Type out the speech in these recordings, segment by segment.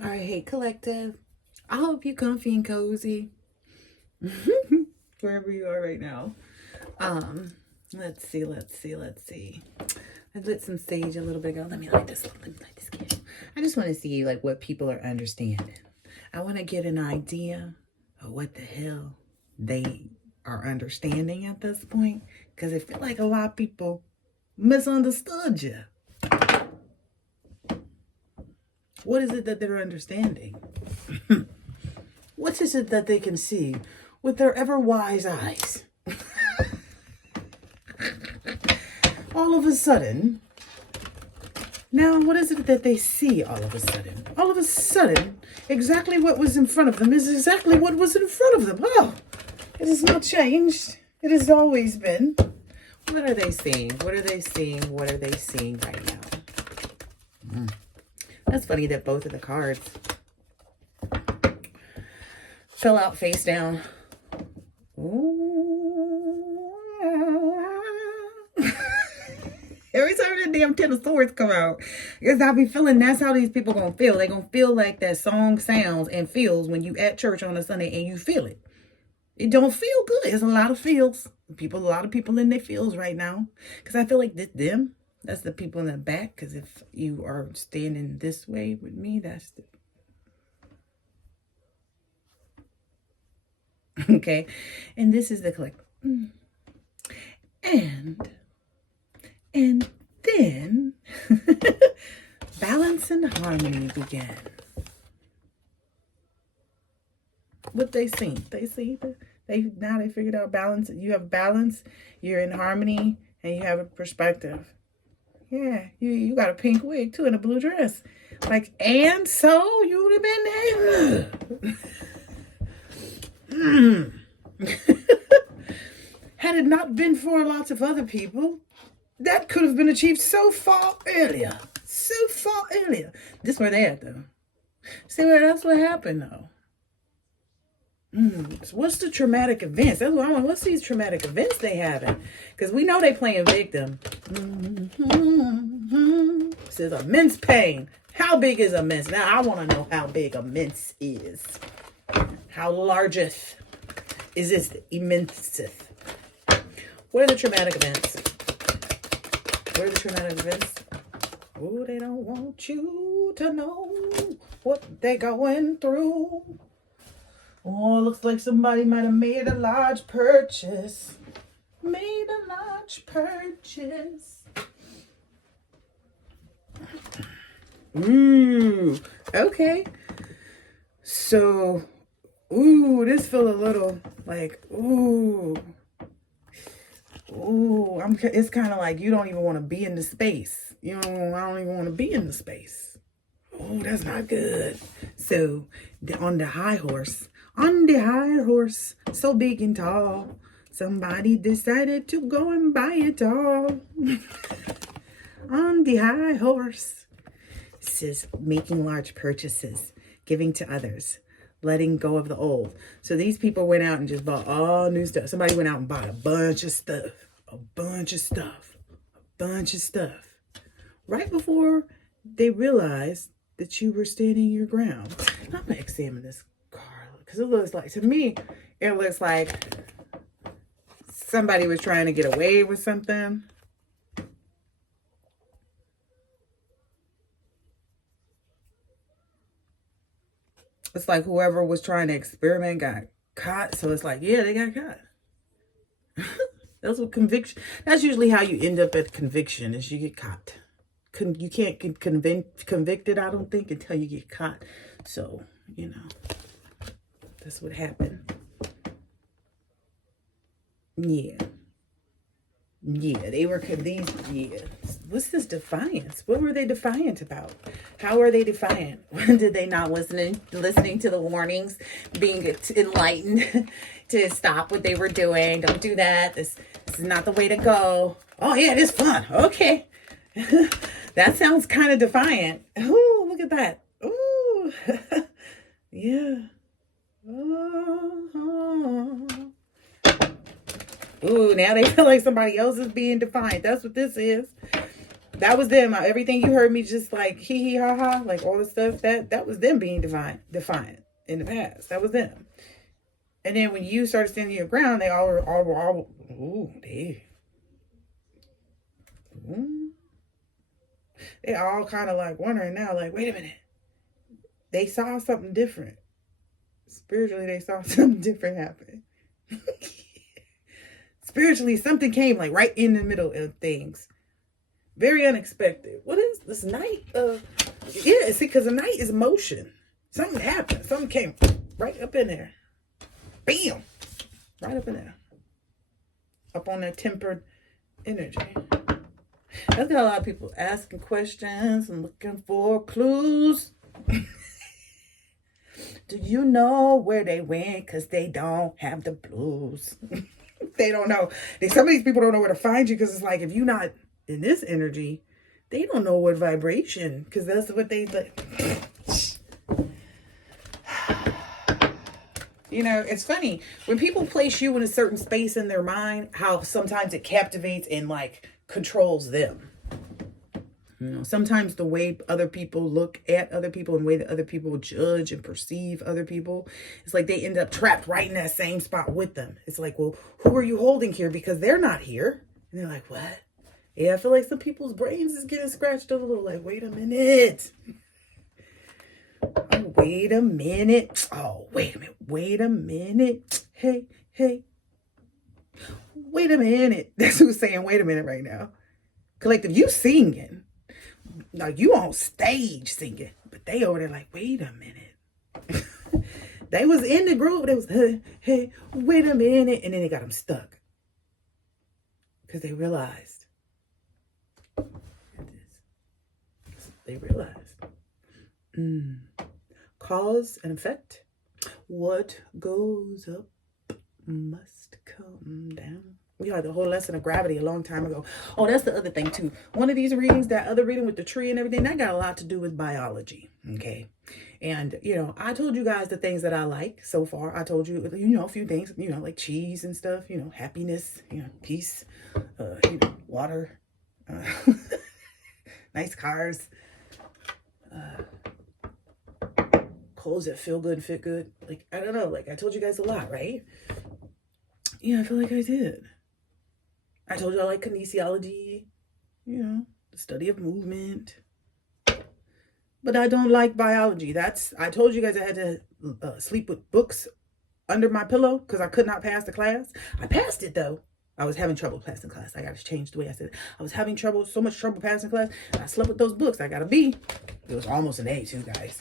All right, hey collective. I hope you comfy and cozy wherever you are right now. Let's see. I lit some sage a little bit ago. Let me light this candle. I just want to see like what people are understanding. I want to get an idea of what the hell they are understanding at this point, because I feel like a lot of people misunderstood you. What is it that they're understanding? What is it that they can see with their ever wise eyes? All of a sudden, now what is it that they see all of a sudden? All of a sudden, exactly what was in front of them is exactly what was in front of them. Oh, it has not changed. It has always been. What are they seeing? What are they seeing? What are they seeing right now? That's funny that both of the cards fell out face down. Ooh. Every time that damn Ten of Swords come out, because I be feeling that's how these people gonna feel. They gonna feel like that song sounds and feels when you at church on a Sunday and you feel it. It don't feel good. There's a lot of feels. A lot of people in their feels right now. Because I feel like that's the people in the back. Because if you are standing this way with me, that's the... Okay. And this is the collective. And then balance and harmony began. What they see. They figured out balance. You have balance, you're in harmony, and you have a perspective. Yeah, you got a pink wig too and a blue dress. Like, and so you would have been there. Had it not been for lots of other people, that could have been achieved so far earlier. So far earlier. This is where they at though. See where that's what happened though. So what's the traumatic events? That's what I want. What's these traumatic events they having? Because we know they playing victim. This is immense pain. How big is immense? Now I want to know how big immense is. How largest is this immense? What are the traumatic events? What are the traumatic events? Oh, they don't want you to know what they're going through. Oh, looks like somebody might have made a large purchase. Made a large purchase. Ooh, okay. So, ooh, this feel a little like, ooh. Ooh, it's kind of like you don't even want to be in the space. I don't even want to be in the space. Oh, that's not good. So, on the high horse, so big and tall, somebody decided to go and buy it all. On the high horse. It says making large purchases, giving to others, letting go of the old. So these people went out and just bought all new stuff. Somebody went out and bought a bunch of stuff. Right before they realized that you were standing your ground. I'm going to examine this card because it looks like, to me, it looks like somebody was trying to get away with something. It's like whoever was trying to experiment got caught. So it's like, yeah, they got caught. That's what conviction. That's usually how you end up at conviction, is you get caught. You can't get convicted, I don't think, until you get caught. So, that's what happened. Yeah. Yeah, they were these. Yeah, what's this defiance? What were they defiant about? How are they defiant? Did they not listening to the warnings, being enlightened to stop what they were doing? Don't do that. This is not the way to go. Oh yeah, it is fun. Okay, that sounds kind of defiant. Oh, look at that. Oh, yeah. Oh. Ooh, now they feel like somebody else is being defiant. That's what this is. That was them. Everything you heard me just like hee hee ha ha, like all the stuff, that was them being defiant in the past. That was them. And then when you started standing your ground, they all were all they all kind of like wondering now, like, wait a minute. They saw something different. Spiritually, they saw something different happen. Spiritually, something came like right in the middle of things. Very unexpected. What is this night of... Yeah, see, because the night is motion. Something happened. Something came right up in there. Bam! Right up in there. Up on that tempered energy. That's got a lot of people asking questions and looking for clues. Do you know where they went? Because they don't have the blues. They don't know. Some of these people don't know where to find you, because it's like, if you're not in this energy, they don't know what vibration, because that's what they like. You know, it's funny when people place you in a certain space in their mind, how sometimes it captivates and like controls them. You know, sometimes the way other people look at other people and the way that other people judge and perceive other people, it's like they end up trapped right in that same spot with them. It's like, well, who are you holding here? Because they're not here. And they're like, what? Yeah, I feel like some people's brains is getting scratched a little. Like, wait a minute. Oh, wait a minute. Oh, wait a minute. Wait a minute. Hey, hey. Wait a minute. That's who's saying wait a minute right now. Collective, you singing. Now you on stage singing, but they over there like, wait a minute. They was in the groove. They was, hey, wait a minute. And then they got them stuck. Because they realized. They realized. Cause and effect. What goes up must come down. We had the whole lesson of gravity a long time ago. Oh, that's the other thing too. One of these readings, that other reading with the tree and everything, that got a lot to do with biology. Okay. And, you know, I told you guys the things that I like so far. I told you, you know, a few things, you know, like cheese and stuff, you know, happiness, you know, peace, you know, water, nice cars, clothes that feel good and fit good. Like, I don't know, like I told you guys a lot, right? Yeah, I feel like I did. I told you I like kinesiology, you know, the study of movement. But I don't like biology. I told you guys I had to sleep with books under my pillow because I could not pass the class. I passed it though. I was having trouble passing class. I got to change the way I said it. I was having so much trouble passing class. I slept with those books. I got a B. It was almost an A too, guys.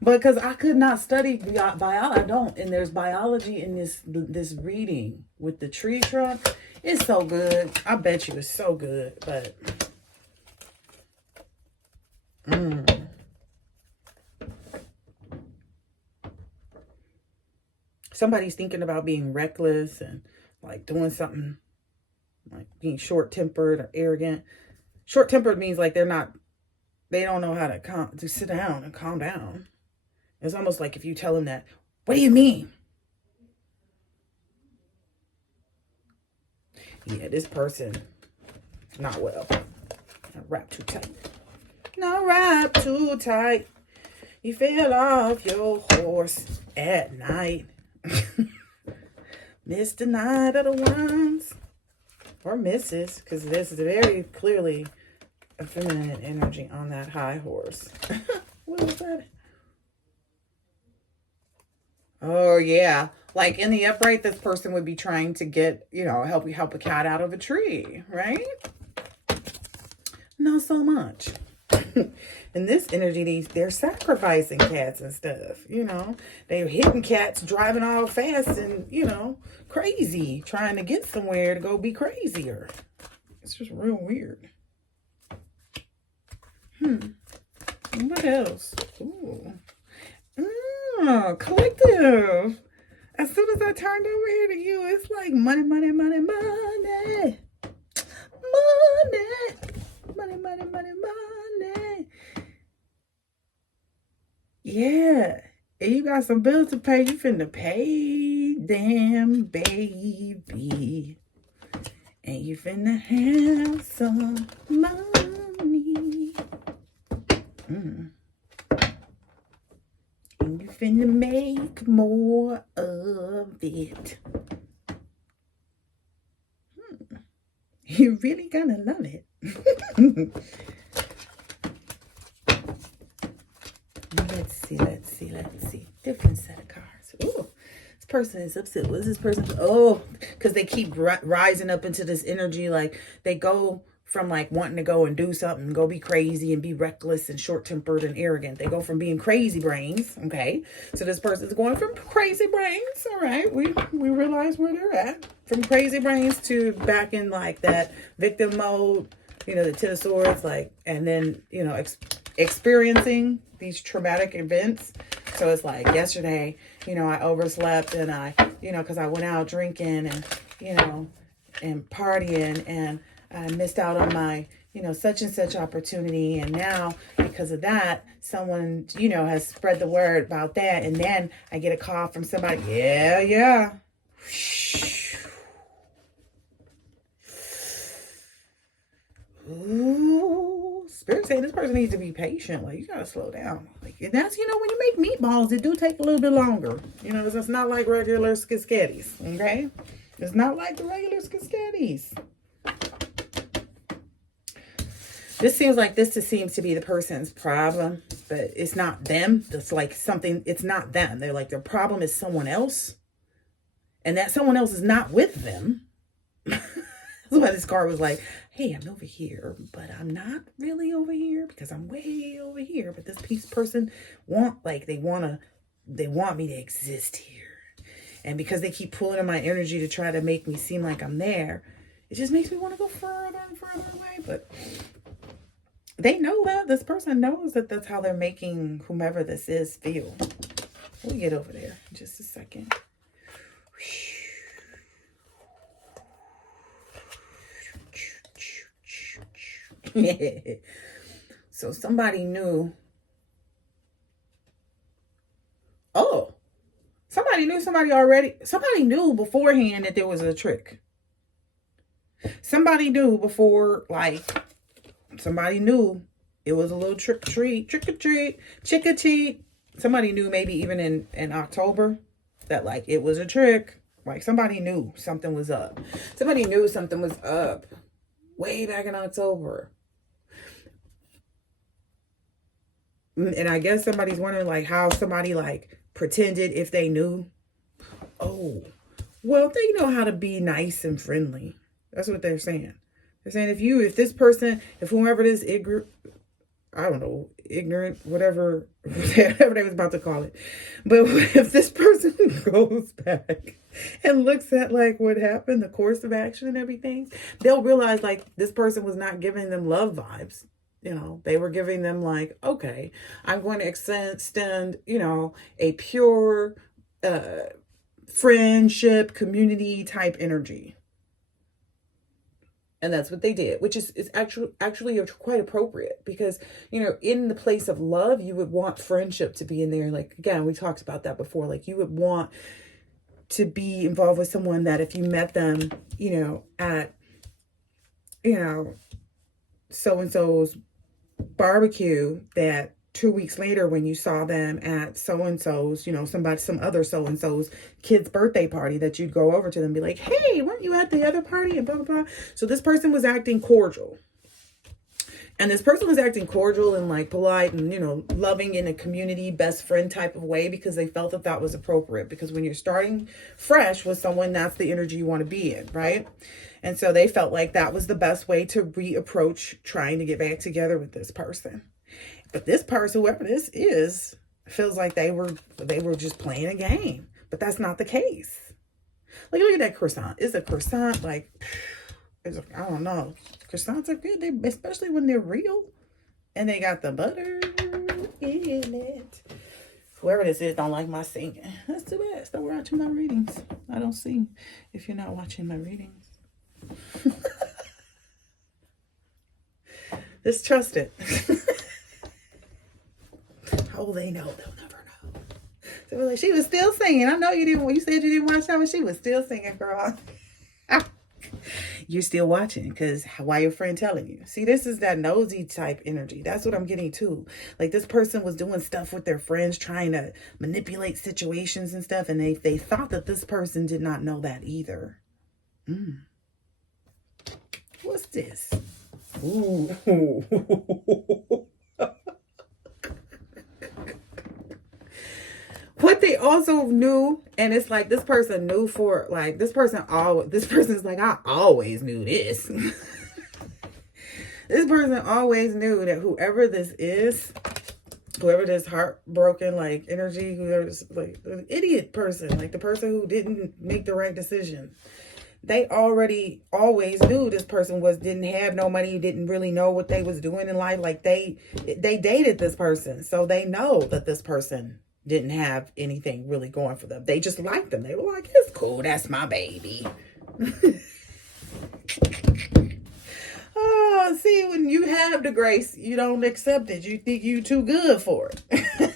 But because I could not study biology, I don't. And there's biology in this reading with the tree trunk. It's so good. I bet you it's so good. But somebody's thinking about being reckless and like doing something, like being short-tempered or arrogant. Short-tempered means like they don't know how to sit down and calm down. It's almost like if you tell them that, what do you mean? Yeah, this person, not well. Not wrapped too tight. Not wrapped too tight. You fell off your horse at night. Missed the night of the ones. Or misses, because this is very clearly a feminine energy on that high horse. What was that? Oh, yeah. Like in the upright, this person would be trying to get, you know, help a cat out of a tree, right? Not so much. In this energy, they're sacrificing cats and stuff, you know. They're hitting cats, driving all fast and, you know, crazy, trying to get somewhere to go be crazier. It's just real weird. What else? Ooh. Collective. As soon as I turned over here to you, it's like money, money, money, money. Money. Money, money, money, money. Yeah. And you got some bills to pay. You finna pay them, baby. And you finna have some money. finna make more of it. You're really gonna love it. Let's see. Different set of cards. Ooh, this person is upset. What is this person? Oh, because they keep rising up into this energy. Like they go from like wanting to go and do something, go be crazy and be reckless and short-tempered and arrogant. They go from being crazy brains. Okay, so this person's going from crazy brains. All right, we realize where they're at. From crazy brains to back in like that victim mode. You know, the Ten of Swords, like, and then, you know, experiencing these traumatic events. So it's like yesterday, you know, I overslept and I, you know, because I went out drinking and, you know, and partying, and I missed out on my, you know, such and such opportunity. And now because of that, someone, you know, has spread the word about that. And then I get a call from somebody. Yeah. Ooh, Spirit saying this person needs to be patient. Like, you gotta slow down. Like, and that's, you know, when you make meatballs, it do take a little bit longer. You know, it's not like regular skiskettes, okay? It's not like the regular skiskettes. This seems like this just seems to be the person's problem, but it's not them. It's like something, it's not them. They're like, their problem is someone else, and that someone else is not with them. That's why this card was like, hey, I'm over here, but I'm not really over here because I'm way over here. But this person they want me to exist here. And because they keep pulling on my energy to try to make me seem like I'm there, it just makes me want to go further and further away. But they know that. This person knows that that's how they're making whomever this is feel. We'll get over there in just a second. So somebody knew. Oh, somebody knew somebody already. Somebody knew beforehand that there was a trick. Somebody knew before, like, somebody knew it was a little trick or treat. Somebody knew maybe even in October that, like, it was a trick. Like, somebody knew something was up. Somebody knew something was up way back in October. And I guess somebody's wondering, like, how somebody, like, pretended if they knew. Oh, well, they know how to be nice and friendly. That's what they're saying. They're saying if whomever this ignorant, whatever they was about to call it. But if this person goes back and looks at, like, what happened, the course of action and everything, they'll realize, like, this person was not giving them love vibes. You know, they were giving them, like, okay, I'm going to extend, you know, a pure friendship, community type energy. And that's what they did, which is actually quite appropriate because, you know, in the place of love, you would want friendship to be in there. Like, again, we talked about that before. Like, you would want to be involved with someone that if you met them, you know, at, you know, so-and-so's barbecue, that 2 weeks later when you saw them at so-and-so's, you know, some other so-and-so's kid's birthday party, that you'd go over to them and be like, hey, weren't you at the other party, and blah, blah, blah. So this person was acting cordial. And this person was acting cordial and, like, polite and, you know, loving in a community best friend type of way because they felt that was appropriate. Because when you're starting fresh with someone, that's the energy you want to be in, right? And so they felt like that was the best way to reapproach trying to get back together with this person. But this person, whoever this is, feels like they were just playing a game. But that's not the case. Like, look at that croissant. Is a croissant, like, I don't know. Croissants are good, especially when they're real. And they got the butter in it. Whoever this is don't like my singing. That's too bad. Stop watching my readings. I don't sing if you're not watching my readings. Just trust it. Oh, they know. They'll never know. So we're like, she was still singing. I know you said you didn't watch that, but she was still singing, girl. you're still watching because why your friend telling you? See, this is that nosy type energy. That's what I'm getting to. Like this person was doing stuff with their friends, trying to manipulate situations and stuff. And they thought that this person did not know that either. What's this? Ooh. What they also knew, and it's like this person knew for like this person's like, I always knew this. This person always knew that whoever this is, whoever this heartbroken like energy, whoever's like the idiot person, like the person who didn't make the right decision, they already always knew this person didn't have no money, didn't really know what they was doing in life. Like they dated this person, so they know that this person didn't have anything really going for them. They just liked them. They were like, it's cool, that's my baby. Oh, see, when you have the grace, you don't accept it. You think you too good for it.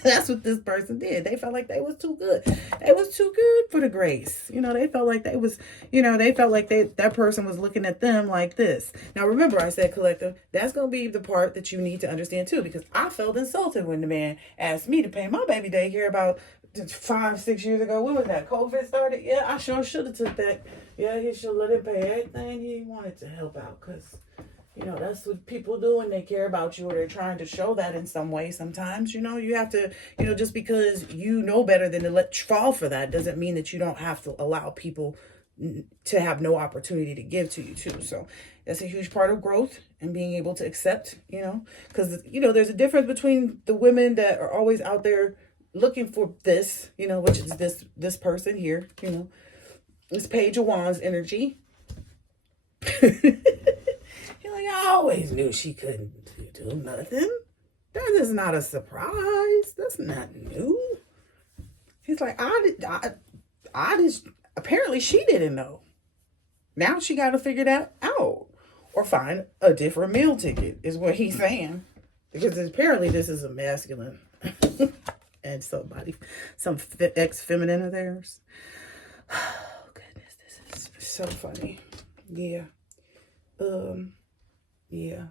That's what this person did. They felt like they was too good. They was too good for the grace. You know, they felt like they was, they felt like that person was looking at them like this. Now, remember, I said collective. That's going to be the part that you need to understand, too, because I felt insulted when the man asked me to pay my baby daycare about 5-6 years ago. When was that? COVID started? Yeah, I sure should have took that. Yeah, he should let him pay everything he wanted to help out because, that's what people do when they care about you or they're trying to show that in some way. Sometimes, you have to, just because you know better than to let you fall for that doesn't mean that you don't have to allow people to have no opportunity to give to you too. So that's a huge part of growth and being able to accept, because, there's a difference between the women that are always out there looking for this, which is this person here, this Page of Wands energy. You're like, I always knew she couldn't do nothing. That is not a surprise. That's not new. He's like, I just, apparently she didn't know. Now she got to figure that out or find a different meal ticket is what he's saying. Because apparently this is a masculine and some ex-feminine of theirs. Oh, goodness, this is so funny. Yeah. Yeah.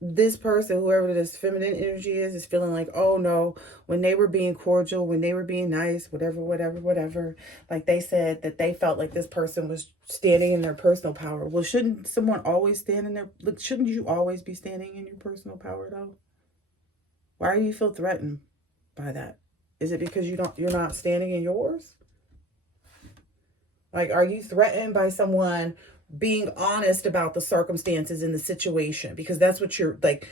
This person, whoever this feminine energy is feeling like, oh no, when they were being cordial, when they were being nice, whatever, like they said that they felt like this person was standing in their personal power. Well, shouldn't someone always stand in their, shouldn't you always be standing in your personal power though? Why do you feel threatened by that? Is it because you're not standing in yours? Like, are you threatened by someone being honest about the circumstances in the situation? Because that's what you're like,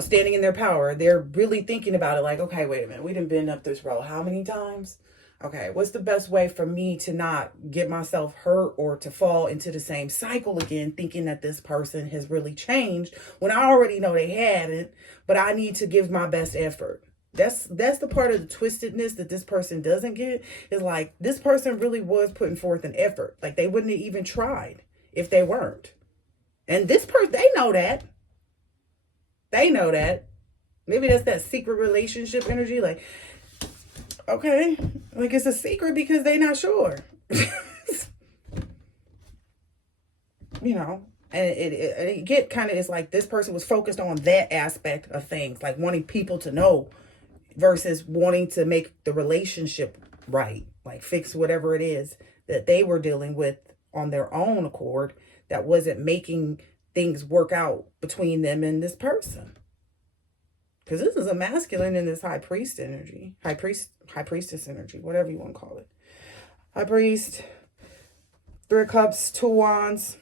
standing in their power. They're really thinking about it like, okay, wait a minute. We done been up this road how many times? Okay, what's the best way for me to not get myself hurt or to fall into the same cycle again, thinking that this person has really changed when I already know they haven't, but I need to give my best effort. That's the part of the twistedness that this person doesn't get, is like this person really was putting forth an effort. Like they wouldn't have even tried if they weren't. And this person, they know that. They know that. Maybe that's that secret relationship energy. Like, okay, like it's a secret because they're not sure. And it get kind of, it's like this person was focused on that aspect of things, like wanting people to know versus wanting to make the relationship right, like fix whatever it is that they were dealing with on their own accord that wasn't making things work out between them and this person. Because this is a masculine in this high priest energy, high priestess energy, whatever you want to call it. High priest, 3 of Cups, 2 Wands.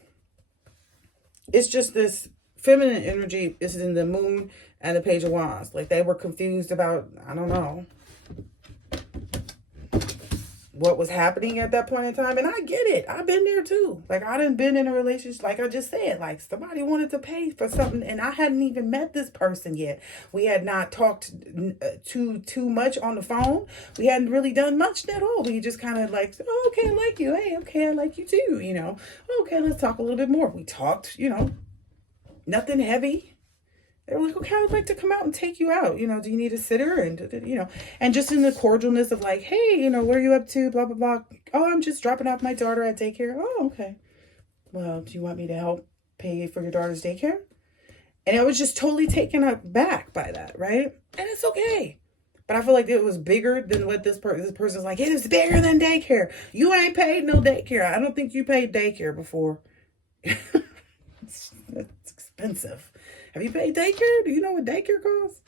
It's just this feminine energy is in the Moon and the Page of Wands. Like they were confused about, I don't know, what was happening at that point in time. And I get it. I've been there too. Like I done been in a relationship, like I just said, like somebody wanted to pay for something and I hadn't even met this person yet. We had not talked too much on the phone. We hadn't really done much at all. We just kind of like, oh, okay, I like you. Hey, okay, I like you too, Okay, let's talk a little bit more. We talked, nothing heavy. They were like, okay, I would like to come out and take you out. You know, do you need a sitter? And, you know, and just in the cordialness of like, hey, you know, what are you up to? Blah, blah, blah. Oh, I'm just dropping off my daughter at daycare. Oh, okay. Well, do you want me to help pay for your daughter's daycare? And I was just totally taken aback by that, right? And it's okay. But I feel like it was bigger than what this person's like, it is bigger than daycare. You ain't paid no daycare. I don't think you paid daycare before. It's expensive. Have you paid daycare? Do you know what daycare costs?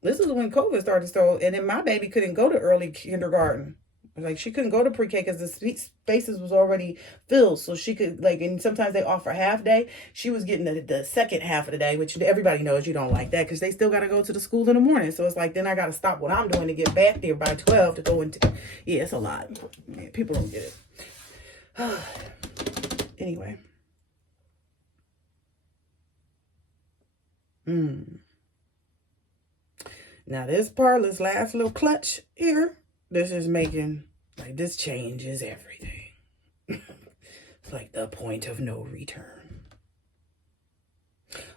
This is when COVID started. So, and then my baby couldn't go to early kindergarten. Like, she couldn't go to pre-K because the spaces was already filled. So she could, like, and sometimes they offer half day. She was getting the second half of the day, which everybody knows you don't like that because they still got to go to the school in the morning. So it's like, then I got to stop what I'm doing to get back there by 12 to go into. Yeah, it's a lot. Yeah, people don't get it. Anyway. Now this part, this last little clutch here, this is making, like, this changes everything. It's like the point of no return.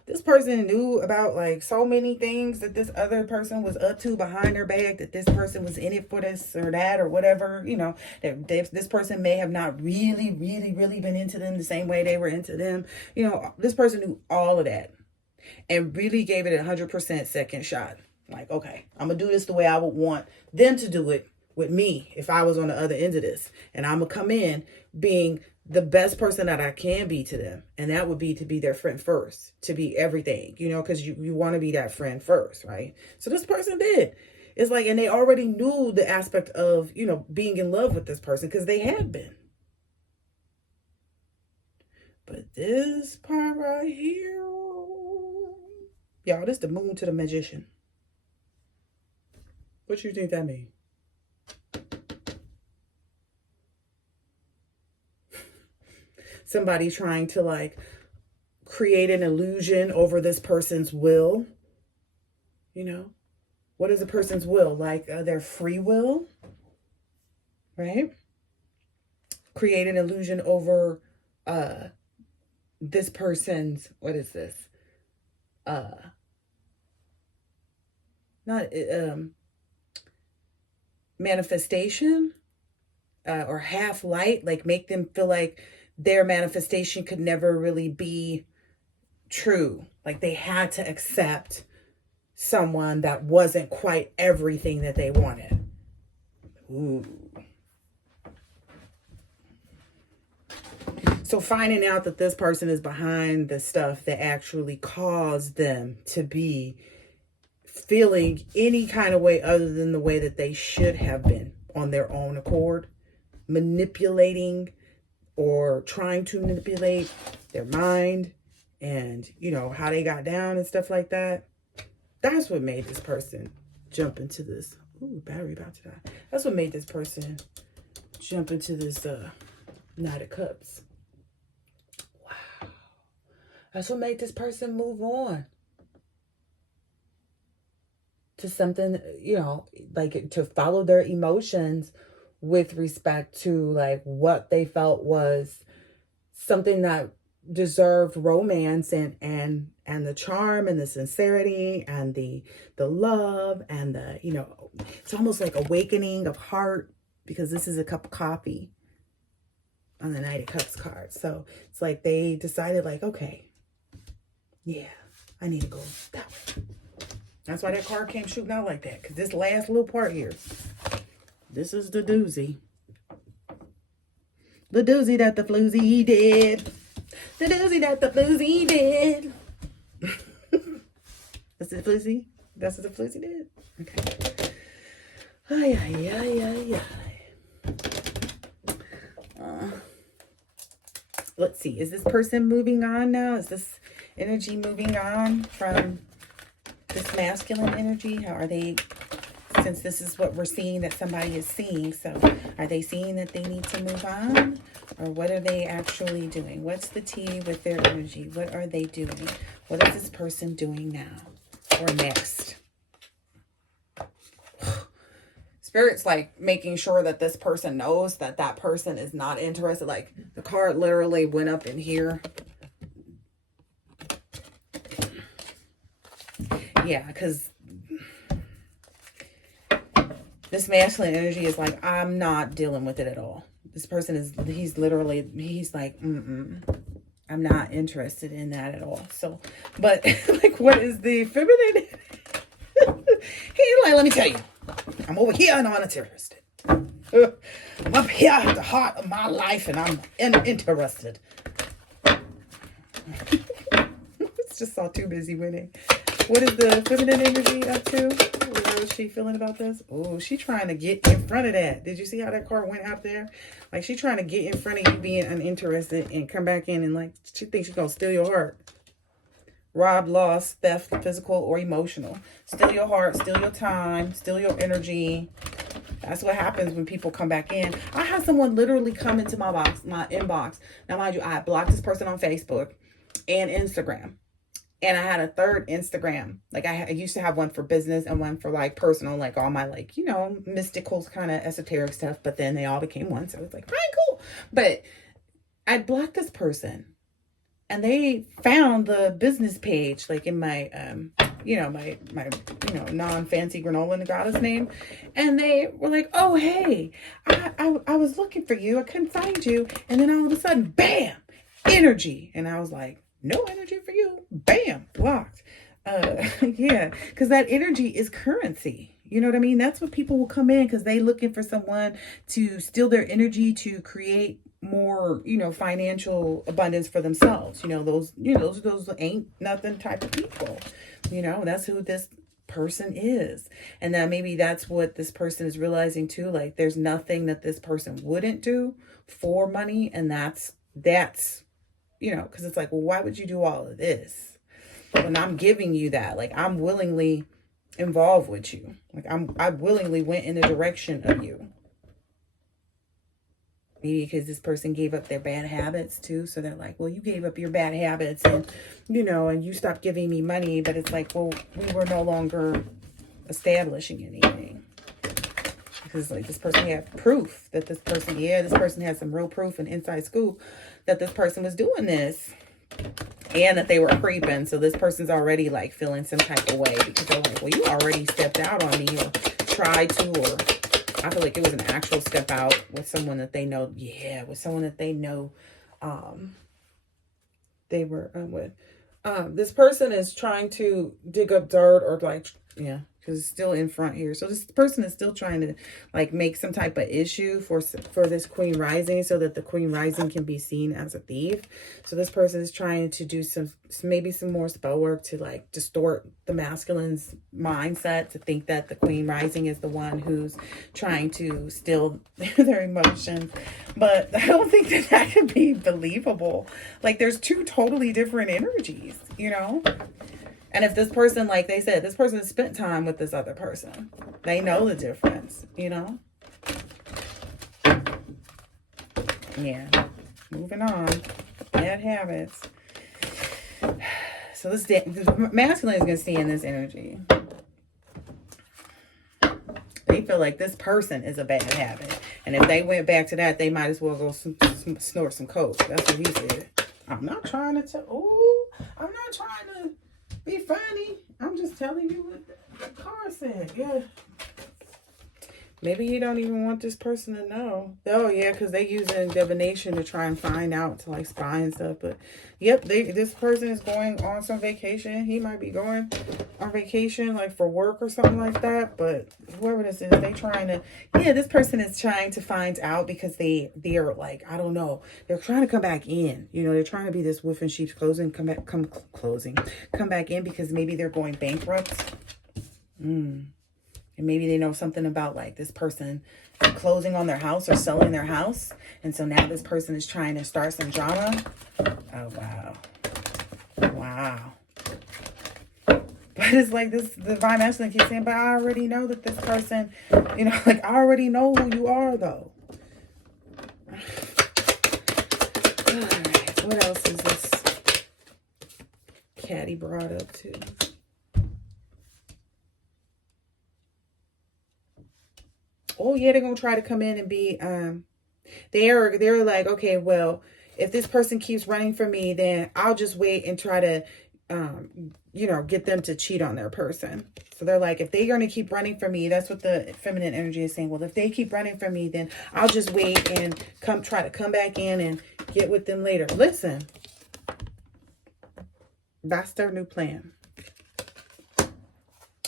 This person knew about, like, so many things that this other person was up to behind their back, that this person was in it for this or that or whatever, you know, that this person may have not really been into them the same way they were into them. You know, this person knew all of that and really gave it 100% second shot. Like, okay, I'm going to do this the way I would want them to do it with me if I was on the other end of this. And I'm going to come in being the best person that I can be to them. And that would be to be their friend first, to be everything, you know, because you want to be that friend first, right? So this person did. It's like, and they already knew the aspect of, you know, being in love with this person because they had been. But this part right here, y'all, this the moon to the magician. What you think that means? Somebody trying to, like, create an illusion over this person's will. You know? What is a person's will? Like, their free will? Right? Create an illusion over this person's, what is this? Manifestation or half light, like make them feel like their manifestation could never really be true. Like they had to accept someone that wasn't quite everything that they wanted. Ooh. So finding out that this person is behind the stuff that actually caused them to be feeling any kind of way other than the way that they should have been on their own accord, manipulating or trying to manipulate their mind and, you know, how they got down and stuff like that. That's what made this person jump into this. Ooh, battery about to die. That's what made this person jump into this Knight of Cups. Wow. That's what made this person move on to something, you know, like to follow their emotions with respect to like what they felt was something that deserved romance and the charm and the sincerity and the love and the, you know, it's almost like awakening of heart, because this is a cup of coffee on the Knight of Cups card. So it's like they decided like, okay, yeah, I need to go that way. That's why that card came shooting out like that. Because this last little part here, this is the doozy. The doozy that the floozy did. The doozy that the floozy did. That's the floozy? That's what the floozy did? Okay. Ay, ay, ay, ay, ay. Let's see. Is this person moving on now? Is this energy moving on from this masculine energy? How are they, since this is what we're seeing that somebody is seeing, so are they seeing that they need to move on? Or what are they actually doing? What's the tea with their energy? What are they doing? What is this person doing now or next? Spirit's like making sure that this person knows that that person is not interested. Like the card literally went up in here. Yeah, because this masculine energy is like, I'm not dealing with it at all. This person is, he's like, I'm not interested in that at all. So, but like, what is the feminine? He's like, let me tell you, I'm over here and I'm uninterested. I'm up here at the heart of my life and I'm uninterested. It's just all too busy winning. What is the feminine energy up to? How is she feeling about this? Oh, she trying to get in front of that. Did you see how that card went out there? Like, she trying to get in front of you being uninterested and come back in and like, she thinks she's going to steal your heart. Rob, loss, theft, physical or emotional. Steal your heart, steal your time, steal your energy. That's what happens when people come back in. I had someone literally come into my inbox. Now, mind you, I blocked this person on Facebook and Instagram. And I had a third Instagram. Like, I used to have one for business and one for like personal, like all my like, you know, mystical kind of esoteric stuff. But then they all became one. So it's like, fine, cool. But I blocked this person and they found the business page, like in my, you know, my non-fancy granola goddess name. And they were like, oh, hey, I was looking for you. I couldn't find you. And then all of a sudden, bam, energy. And I was like, no energy for you. Bam, blocked. Yeah, because that energy is currency. You know what I mean? That's what people will come in because they looking for someone to steal their energy to create more, you know, financial abundance for themselves. You know, those ain't nothing type of people. You know, that's who this person is. And that maybe that's what this person is realizing too. Like, there's nothing that this person wouldn't do for money. And that's, you know, because it's like, well, why would you do all of this when I'm giving you that? Like, I'm willingly involved with you. Like, I willingly went in the direction of you. Maybe because this person gave up their bad habits too. So they're like, well, you gave up your bad habits and, you know, and you stopped giving me money. But it's like, well, we were no longer establishing anything. Because like this person had proof that this person had some real proof and inside scoop that this person was doing this and that they were creeping. So this person's already like feeling some type of way because they're like, well, you already stepped out on me or tried to, or I feel like it was an actual step out with someone that they know. Yeah, with someone that they know they were with. This person is trying to dig up dirt or like, yeah, because it's still in front here. So this person is still trying to like make some type of issue for this Queen Rising so that the Queen Rising can be seen as a thief. So this person is trying to do maybe some more spell work to like distort the masculine's mindset to think that the Queen Rising is the one who's trying to steal their emotions. But I don't think that could be believable. Like, there's two totally different energies, you know? And if this person, like they said, this person has spent time with this other person, they know the difference, you know? Yeah. Moving on. Bad habits. So this masculine is going to stay in this energy. They feel like this person is a bad habit. And if they went back to that, they might as well go snort some coke. That's what he said. I'm not trying to I'm not trying to be funny. I'm just telling you what the card said. Yeah. Maybe he don't even want this person to know. Oh, yeah, because they using divination to try and find out, to like spy and stuff. But, yep, this person is going on some vacation. He might be going on vacation, like, for work or something like that. But whoever this is, this person is trying to find out because they're like, I don't know. They're trying to come back in. You know, they're trying to be this wolf in sheep's clothing, come back in because maybe they're going bankrupt. And maybe they know something about like this person closing on their house or selling their house. And so now this person is trying to start some drama. Oh, wow. Wow. But it's like this divine masculine keeps saying, but I already know that this person, you know, like I already know who you are though. All right. What else is this caddy brought up to? Oh, yeah, they're going to try to come in and be, they're like, okay, well, if this person keeps running for me, then I'll just wait and try to you know, get them to cheat on their person. So they're like, if they're going to keep running from me, that's what the feminine energy is saying. Well, if they keep running from me, then I'll just wait and try to come back in and get with them later. Listen, that's their new plan.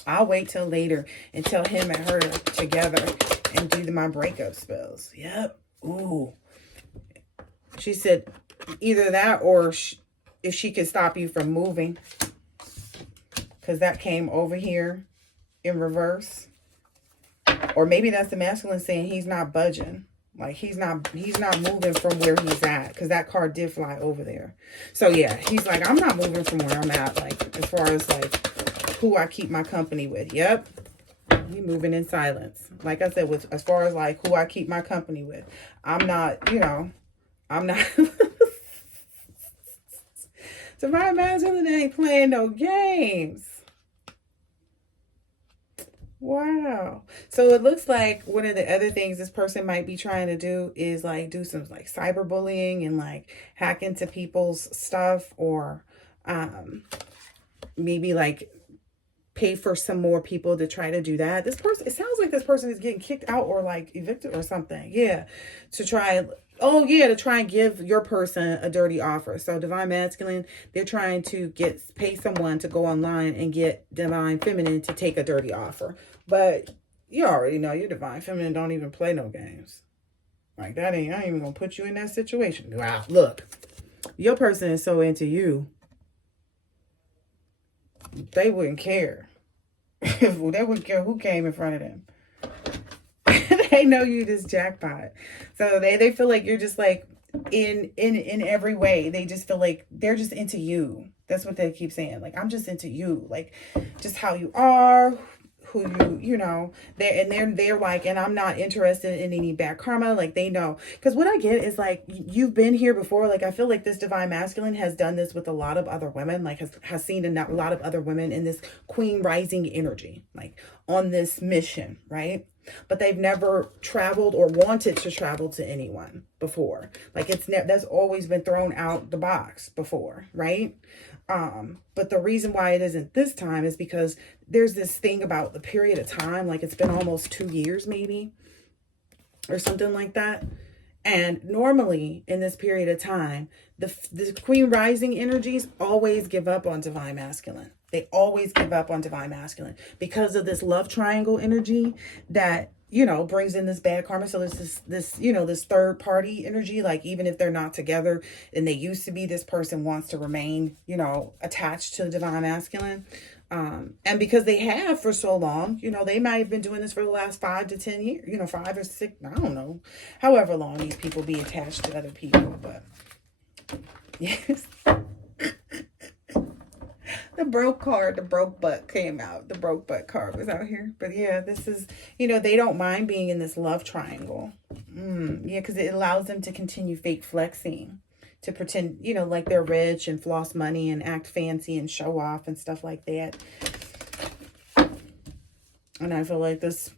I'll wait till later until him and her are together and do my breakup spells. Yep. Ooh. She said either that or if she could stop you from moving. Because that came over here in reverse. Or maybe that's the masculine saying he's not budging. Like he's not moving from where he's at. Because that card did fly over there. So yeah, he's like, I'm not moving from where I'm at. Like as far as like who I keep my company with. Yep. He moving in silence. Like I said, as far as like who I keep my company with. I'm not, you know, I'm not. Divine Masculine ain't playing no games. Wow. So it looks like one of the other things this person might be trying to do is like do some like cyberbullying and like hack into people's stuff, or maybe like pay for some more people to try to do that. This person, it sounds like this person is getting kicked out or like evicted or something. Yeah. To try and give your person a dirty offer. So Divine Masculine, they're trying to pay someone to go online and get Divine Feminine to take a dirty offer. But you already know your Divine Feminine don't even play no games. Like I ain't even gonna put you in that situation. Wow, look, your person is so into you, they wouldn't care. They wouldn't care who came in front of them. They know you just jackpot. So they feel like you're just like in every way. They just feel like they're just into you. That's what they keep saying. Like, I'm just into you. Like, just how you are, who you know. They're like, and I'm not interested in any bad karma. Like, they know. Because what I get is like, you've been here before. Like, I feel like this Divine Masculine has done this with a lot of other women. Like, has seen a lot of other women in this Queen Rising energy. Like, on this mission, right? But they've never traveled or wanted to travel to anyone before. Like that's always been thrown out the box before, right? But the reason why it isn't this time is because there's this thing about the period of time, like it's been almost 2 years maybe, or something like that. And normally in this period of time, the Queen Rising energies always give up on Divine Masculine. They always give up on Divine Masculine because of this love triangle energy that, you know, brings in this bad karma. So there's this, you know, this third party energy, like even if they're not together and they used to be, this person wants to remain, you know, attached to the Divine Masculine. And because they have for so long, you know, they might have been doing this for the last 5 to 10 years, you know, 5 or 6, I don't know, however long these people be attached to other people, but yes. The broke card, the broke butt came out. The broke butt card was out here. But yeah, this is, you know, they don't mind being in this love triangle. Yeah, because it allows them to continue fake flexing. To pretend, you know, like they're rich and floss money and act fancy and show off and stuff like that. And I feel like this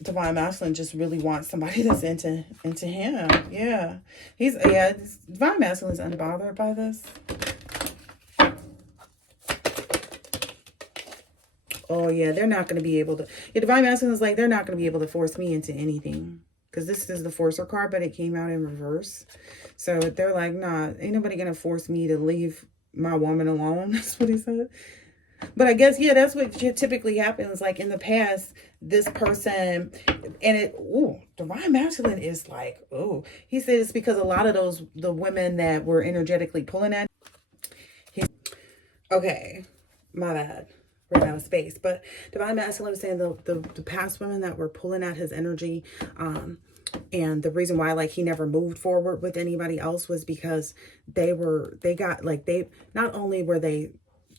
Divine Masculine just really wants somebody that's into him. Yeah. Divine Masculine is unbothered by this. Oh, yeah, they're not going to be able to. Yeah, Divine Masculine is like, they're not going to be able to force me into anything. Because this is the Forcer card, but it came out in reverse. So they're like, nah, ain't nobody going to force me to leave my woman alone. That's what he said. But I guess, yeah, that's what typically happens. Like in the past, this person, and Divine Masculine is like, he said it's because a lot of the women that were energetically pulling at. Okay, my bad. Ran out of space. But Divine Masculine was saying the past women that were pulling at his energy, and the reason why like he never moved forward with anybody else was because they not only were they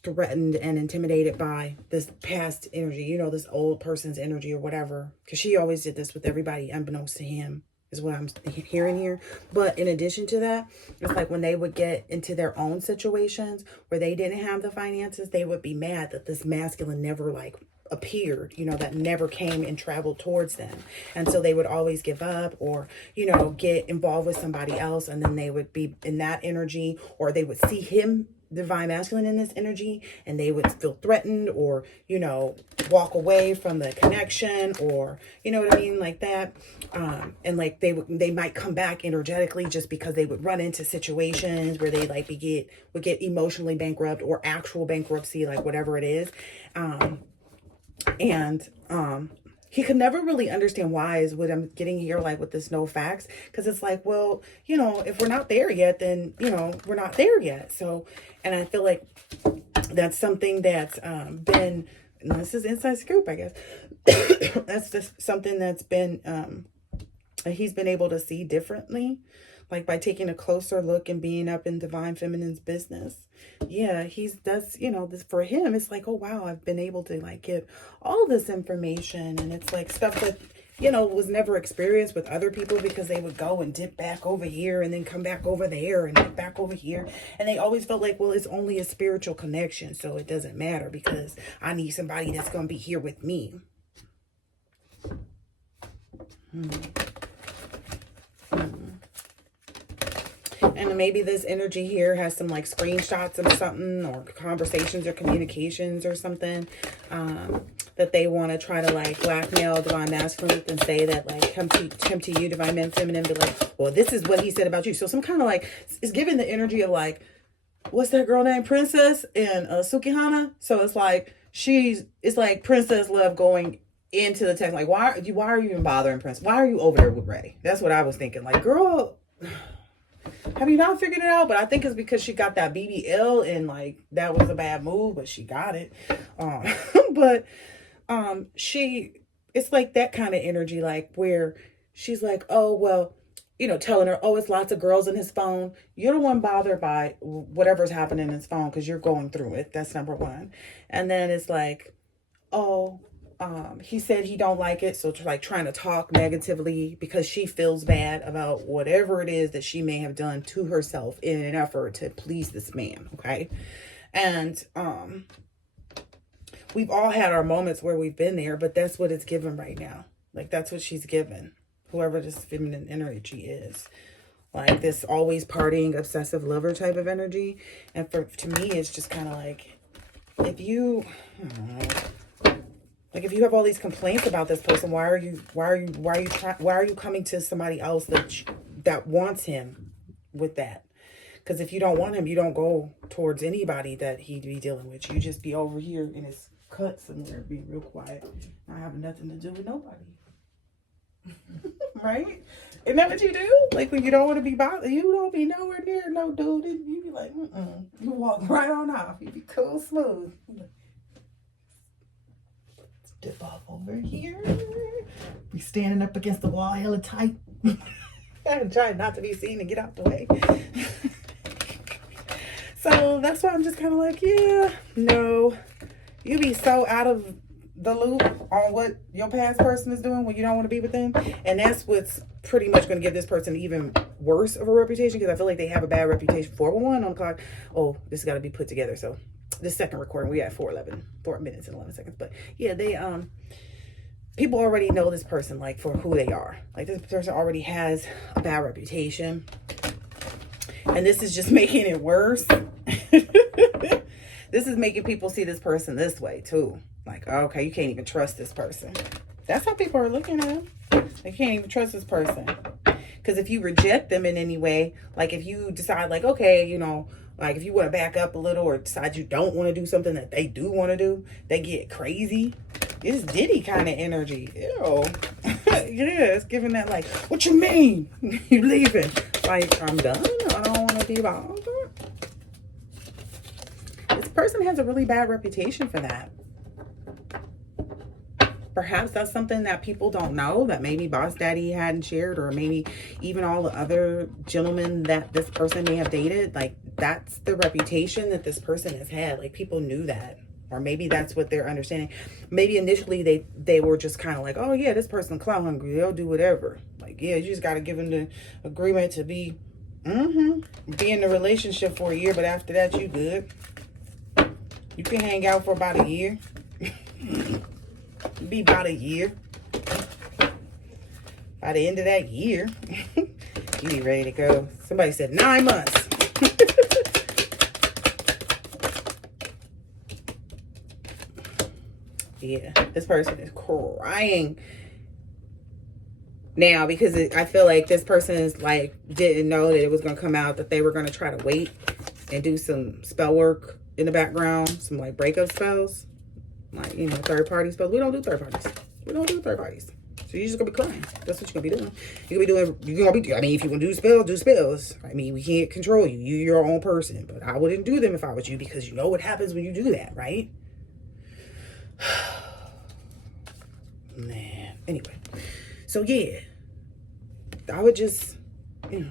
threatened and intimidated by this past energy, you know, this old person's energy or whatever, because she always did this with everybody unbeknownst to him, is what I'm hearing here. But in addition to that, it's like when they would get into their own situations where they didn't have the finances, they would be mad that this masculine never like appeared, you know, that never came and traveled towards them. And so they would always give up or, you know, get involved with somebody else, and then they would be in that energy, or they would see him divine masculine in this energy, and they would feel threatened, or, you know, walk away from the connection, or, you know what I mean, like that. And like they might come back energetically just because they would run into situations where they like would get emotionally bankrupt, or actual bankruptcy, like whatever it is. He could never really understand why, is what I'm getting here, like with this no facts. Because it's like, well, you know, if we're not there yet, then, you know, we're not there yet. So, and I feel like that's something that's been, and this is inside scoop, I guess. That's just something that's been, he's been able to see differently. Like by taking a closer look and being up in divine feminine's business. Yeah, that's, you know, this for him, it's like, oh wow, I've been able to like get all this information. And it's like stuff that, you know, was never experienced with other people, because they would go and dip back over here and then come back over there and dip back over here. And they always felt like, well, it's only a spiritual connection, so it doesn't matter because I need somebody that's going to be here with me. And maybe this energy here has some like screenshots of something, or conversations or communications or something, that they want to try to like blackmail divine masculine with, and say that like come to you, divine feminine, be like, well, this is what he said about you. So some kind of like, it's giving the energy of like, what's that girl named Princess in Sukihana? So it's like it's like Princess Love going into the text like, why are you even bothering Princess? Why are you over there with Ray? That's what I was thinking. Like, girl, have you not figured it out? But I think it's because she got that BBL, and like that was a bad move, but she got it. But it's like that kind of energy, like where she's like, oh well, you know, telling her, oh, it's lots of girls in his phone. You're the one bothered by whatever's happening in his phone because you're going through it. That's number one. And then it's like, oh, he said he don't like it, so like trying to talk negatively because she feels bad about whatever it is that she may have done to herself in an effort to please this man. Okay. And we've all had our moments where we've been there, but that's what it's given right now. Like that's what she's given, whoever this feminine energy is. Like this always partying, obsessive lover type of energy. And to me, it's just kind of like, if you, I don't know, like if you have all these complaints about this person, why are you coming to somebody else that wants him with that? Because if you don't want him, you don't go towards anybody that he'd be dealing with. You just be over here in his cut somewhere, be real quiet, not having nothing to do with nobody. Right? Isn't that what you do? Like when you don't want to be bothered, you don't be nowhere near no dude. You be like, you walk right on off. You be cool, smooth. Dip off over here. Be standing up against the wall hella tight. I'm trying not to be seen and get out the way. So that's why I'm just kind of like, yeah, no. You be so out of the loop on what your past person is doing when you don't want to be with them. And that's what's pretty much going to give this person even worse of a reputation, because I feel like they have a bad reputation. 411 on the clock. Oh, this has got to be put together. So this second recording, we at 4 minutes and 11 seconds. But yeah, they people already know this person like for who they are. Like this person already has a bad reputation, and this is just making it worse. This is making people see this person this way too. Like, okay, you can't even trust this person. That's how people are looking at him. They can't even trust this person. Because if you reject them in any way, like if you decide like, okay, you know, like if you want to back up a little or decide you don't want to do something that they do want to do, they get crazy. It's Diddy kind of energy. Ew. Yeah, it's giving that like, what you mean? You leaving? Like, I'm done. I don't want to be bothered. This person has a really bad reputation for that. Perhaps that's something that people don't know, that maybe Boss Daddy hadn't shared, or maybe even all the other gentlemen that this person may have dated. Like, that's the reputation that this person has had. Like, people knew that. Or maybe that's what they're understanding. Maybe initially they were just kind of like, oh yeah, this person clout hungry. They'll do whatever. Like, yeah, you just got to give them the agreement to be in the relationship for a year. But after that, you good. You can hang out for about a year. Be about a year. By the end of that year, you be ready to go. Somebody said 9 months. Yeah, this person is crying now because I feel like this person is like didn't know that it was going to come out, that they were going to try to wait and do some spell work in the background, some like breakup spells, like, you know, third party spells. We don't do third parties. We don't do third parties. So you're just gonna be crying. That's what you're gonna be doing. You're gonna be. I mean, if you want to do spells, do spells. I mean, we can't control you. You're your own person. But I wouldn't do them if I was you, because you know what happens when you do that, right? Man. Anyway, so yeah, I would just, you know,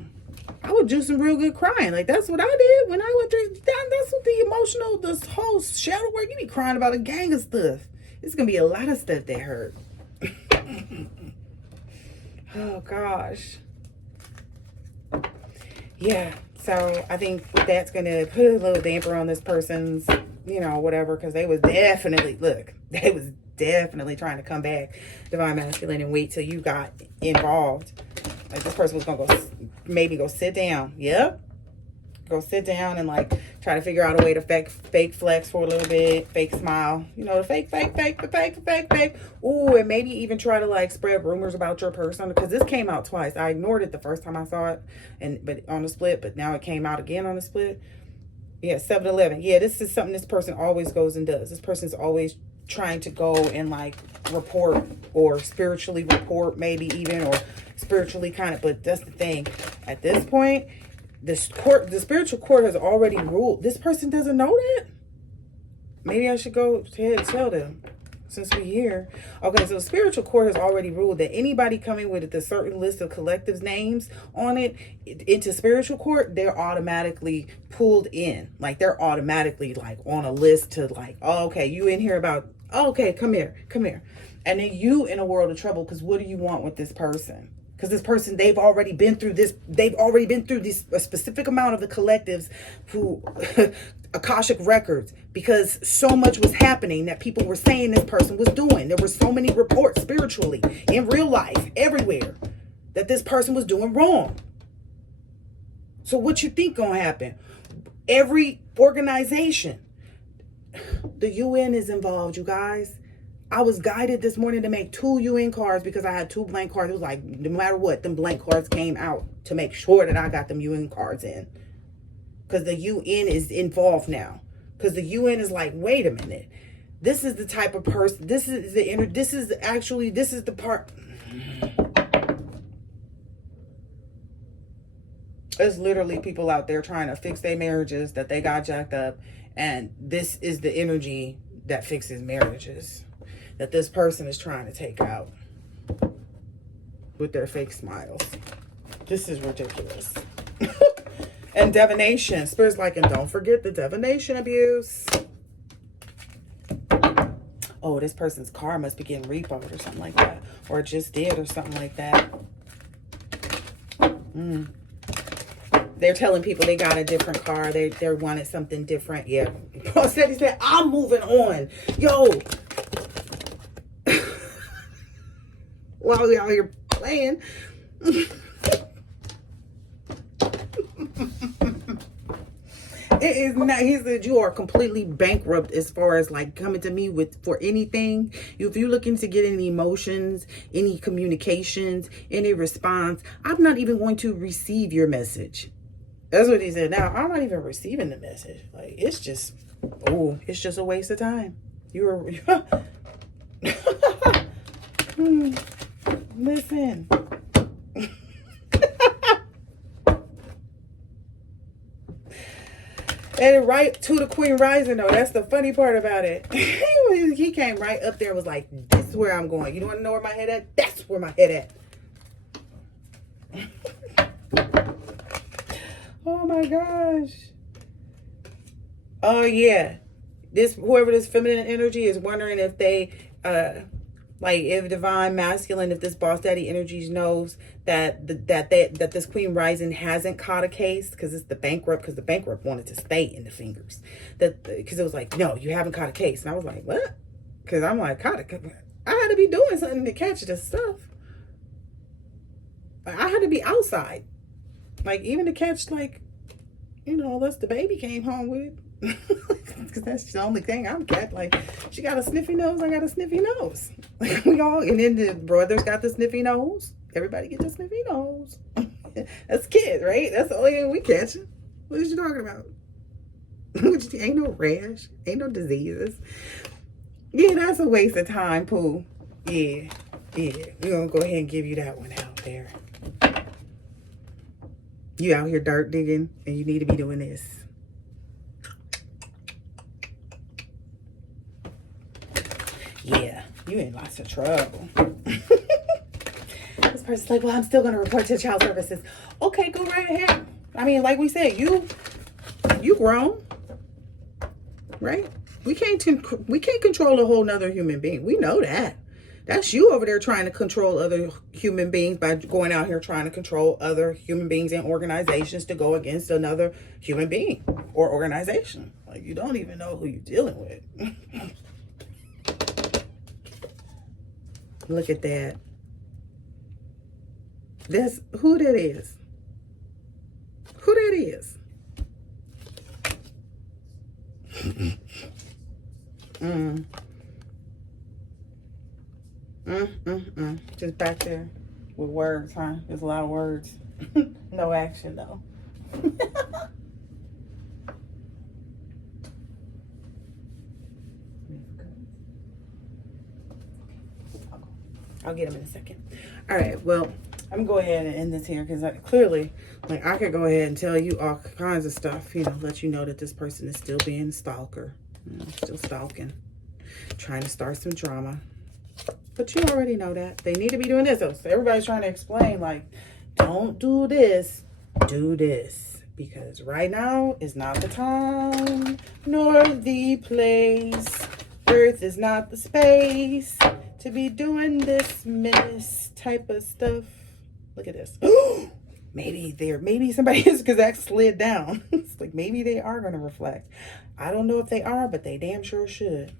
I would do some real good crying. Like, that's what I did when I went through. That's what the emotional, this whole shadow work. You be crying about a gang of stuff. It's gonna be a lot of stuff that hurt. Oh gosh. Yeah, so I think that's gonna put a little damper on this person's, you know, whatever, because they was definitely, look, they was definitely trying to come back, divine masculine, and wait till you got involved. Like, this person was gonna go, maybe go sit down. Yep. Go sit down and like try to figure out a way to fake flex for a little bit, fake smile, you know, the fake. Ooh, and maybe even try to like spread rumors about your person, because this came out twice. I ignored it the first time I saw it, but on the split, but now it came out again on the split. Yeah, 7-11. Yeah, this is something this person always goes and does. This person's always trying to go and like report, or spiritually report, maybe even, or spiritually kind of, but that's the thing. At this point, the spiritual court has already ruled. This person doesn't know that? Maybe I should go ahead and tell them, since we're here. Okay, so the spiritual court has already ruled that anybody coming with a certain list of collectives' names on it into spiritual court, they're automatically pulled in. Like, they're automatically like on a list to like, oh, okay, you in here about, oh, okay, come here. And then you in a world of trouble, because what do you want with this person? Because this person, they've already been through this, a specific amount of the collectives who, Akashic records, because so much was happening that people were saying this person was doing. There were so many reports spiritually, in real life, everywhere, that this person was doing wrong. So what you think gonna happen? Every organization, the UN is involved, you guys. I was guided this morning to make 2 UN cards because I had 2 blank cards. It was like, no matter what, them blank cards came out to make sure that I got them UN cards in. Because the UN is involved now. Because the UN is like, wait a minute. This is the type of person, this is the part. There's literally people out there trying to fix their marriages that they got jacked up. And this is the energy that fixes marriages, that this person is trying to take out with their fake smiles. This is ridiculous. And divination. Spirit's like, and don't forget the divination abuse. Oh, this person's car must be getting repoed or something like that. Or it just did or something like that. They're telling people they got a different car. They wanted something different. Yeah. Paul said, he said, I'm moving on. Yo. While we out here playing. It is not. He said you are completely bankrupt as far as like coming to me for anything. If you're looking to get any emotions, any communications, any response, I'm not even going to receive your message. That's what he said. Now, I'm not even receiving the message. Like, it's just, it's just a waste of time. Listen. And right to the Queen Rising, though. That's the funny part about it. He came right up there and was like, this is where I'm going. You want to know where my head at? That's where my head at. Oh my gosh. Oh yeah. Whoever this feminine energy is wondering if they like if divine masculine, if this boss daddy energies knows that this Queen Rising hasn't caught a case, because it's the bankrupt, because the bankrupt wanted to stay in the fingers. Because it was like, no, you haven't caught a case. And I was like, what? Because I'm like, I had to be doing something to catch this stuff. I had to be outside. Like, even to catch, like, you know, unless the baby came home with. Because that's the only thing I'm got. Like, she got a sniffy nose, I got a sniffy nose. Like, we all, and then the brothers got the sniffy nose. Everybody get the sniffy nose. That's kids, right? That's the only thing we catching. What is you talking about? Ain't no rash. Ain't no diseases. Yeah, that's a waste of time, Pooh. Yeah. Yeah. We're going to go ahead and give you that one out there. You out here dirt digging, and you need to be doing this. Yeah, you in lots of trouble. This person's like, well, I'm still going to report to child services. Okay, go right ahead. I mean, like we said, you grown, right? We can't control a whole nother human being. We know that. That's you over there trying to control other human beings by going out here trying to control other human beings and organizations to go against another human being or organization. Like, you don't even know who you're dealing with. Look at that. That's who that is. Who that is. Just back there with words, huh? There's a lot of words. No action, though. I'll get him in a second. All right, well, I'm gonna go ahead and end this here because clearly, like, I could go ahead and tell you all kinds of stuff, you know, let you know that this person is still being a stalker, you know, still stalking, trying to start some drama. But you already know that. They need to be doing this. So everybody's trying to explain, like, don't do this, do this. Because right now is not the time, nor the place. Earth is not the space to be doing this type of stuff. Look at this. Maybe somebody is, because that slid down. It's like, maybe they are going to reflect. I don't know if they are, but they damn sure should.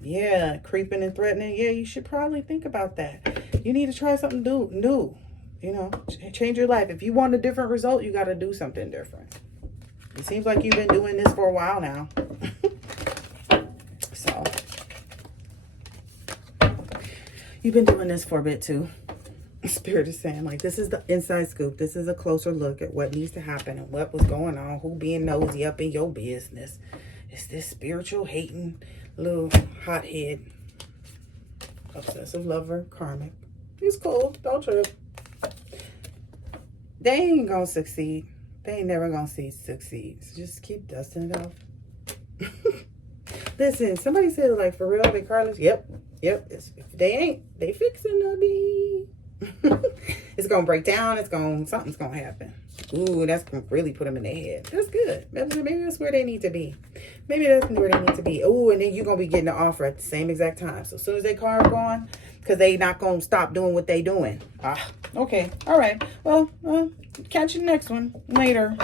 Yeah, creeping and threatening. Yeah, you should probably think about that. You need to try something new. You know, change your life. If you want a different result, you got to do something different. It seems like you've been doing this for a while now. So, you've been doing this for a bit too. Spirit is saying, like, this is the inside scoop. This is a closer look at what needs to happen and what was going on. Who being nosy up in your business. It's this spiritual hating little hothead, obsessive lover, karmic. He's cool. Don't trip. They ain't gonna succeed. They ain't never gonna succeed. So just keep dusting it off. Listen, somebody said, like, for real, they Carlos. Yep. If they ain't, they fixing to be. It's gonna break down. Something's gonna happen. Ooh, that's gonna really put them in their head. That's good. Maybe that's where they need to be. Maybe that's where they need to be. Ooh, and then you're gonna be getting the offer at the same exact time. So as soon as they car going, because they not gonna stop doing what they doing. Okay. All right. Well, catch you next one later.